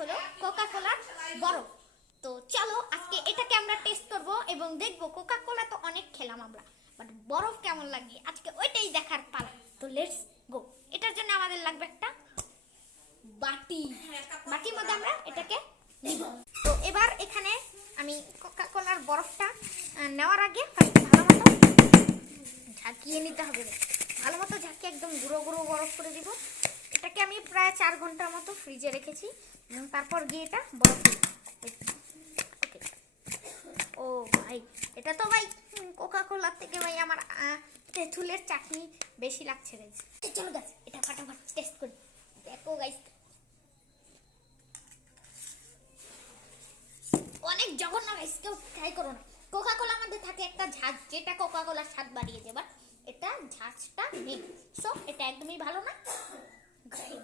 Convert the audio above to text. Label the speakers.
Speaker 1: হলো কোকা কোলার বরফ। তো চলো, আজকে এটাকে আমরা টেস্ট করব এবং দেখব কোকা কোলা তো অনেক খেলাম আমরা বাট বরফ কেমন লাগে? আজকে ওইটাই দেখার পালা। তো লেটস গো এটার জন্য আমাদের লাগবে একটা বাটি। বাটির মধ্যে আমরা এটাকে নিব। তো এবার এখানে আমি কোকা কোলার বরফটা নেওয়ার আগে ভালো মতো ঝাঁকিয়ে নিতে হবে। ভালো মতো ঝাঁকিয়ে একদম গুঁড়ো গুঁড়ো বরফ করে দিব। এটাকে আমি প্রায় চার ঘণ্টার মতো ফ্রিজে রেখেছি। এবং তারপর গিয়ে এটা বরফ ও ভাই, এটা তো ভাই কোকা কোলার থেকে ভাই আমার তেঁতুলের চাটনি বেশি লাগছে রে। চলো গাছ এটা ফাটাফাট টেস্ট করি। দেখো গাইস অনেক জঘন্য গাইস কেউ ট্রাই করো না। কোকা কোলার মধ্যে থাকে একটা ঝাঁজ, যেটা কোকা কোলার স্বাদ বাড়িয়ে দেবার এটা ঝাঁজটা নেই। সো এটা একদমই ভালো না। Okay.